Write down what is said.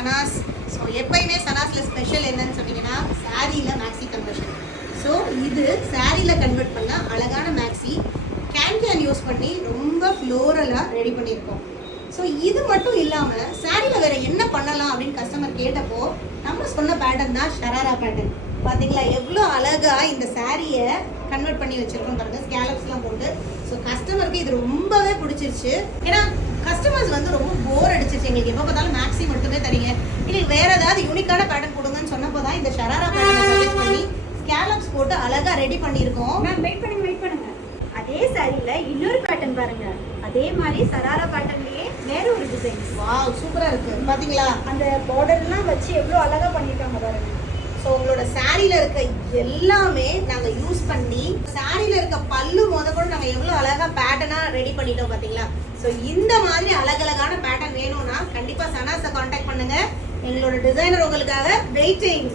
Sana's. So எப்பயுமே சனாஸில் special என்னன்னு சொன்னீங்கன்னா சாரியில் மேக்ஸி கன்வர்ஷன். ஸோ இது சாரியில் கன்வெர்ட் பண்ணால் அழகான மேக்ஸி கேன் யூஸ் பண்ணி ரொம்ப ஃப்ளோரலாக ரெடி பண்ணியிருக்கோம். ஸோ இது மட்டும் இல்லாமல் சாரியில் வேறு என்ன பண்ணலாம் அப்படின்னு கஸ்டமர் கேட்டப்போ நம்ம சொன்ன பேட்டர்ன் தான் ஷராரா பேட்டர்ன். பார்த்தீங்களா எவ்வளோ அழகாக இந்த சாரியை கன்வெர்ட் பண்ணி வச்சுருக்கோம் பாருங்கள், ஸ்கேலப்ஸ்லாம் போட்டு. ஸோ கஸ்டமருக்கு இது ரொம்பவே பிடிச்சிருச்சு. ஏன்னா கஸ்டமர்ஸ் வந்து ரொம்ப போர் அடிச்சிருச்சு, எங்களுக்கு எப்போ பார்த்தாலும் மேக்ஸி மட்டுமே தரீங்க, எங்களுக்கு வேறு ஏதாவது யூனிக்கான பேட்டர்ன் கொடுங்கன்னு சொன்னப்போ தான் இந்த ஷராரா பேட்டர்னை சஜெஸ்ட் பண்ணி ஸ்கேலப்ஸ் போட்டு அழகாக ரெடி பண்ணியிருக்கோம். மேம் வெயிட் பண்ணுங்க. அதே சாரியில் இன்னொரு பேட்டர்ன் பாருங்க, அதே மாதிரி சராரா பேட்டர்ன்லேயே வேற ஒரு டிசைன். வாவ் சூப்பராக இருக்குது பார்த்தீங்களா, அந்த பார்டர்லாம் வச்சு எவ்வளோ அழகாக பண்ணியிருக்காங்க பாருங்க. ஸோ உங்களோட சாரியில் இருக்க எல்லாமே நாங்கள் யூஸ் பண்ணி சாரியில் இருக்க பல்லு கூட நாங்கள் எவ்வளோ அழகாக பேட்டர்னாக ரெடி பண்ணிட்டோம் பார்த்தீங்களா. ஸோ இந்த மாதிரி அழகழகான பேட்டர்ன் வேணும்னா கண்டிப்பாக சனாஸை காண்டாக்ட் பண்ணுங்கள். எங்களோட டிசைனர் உங்களுக்காக வெயிட்டிங்.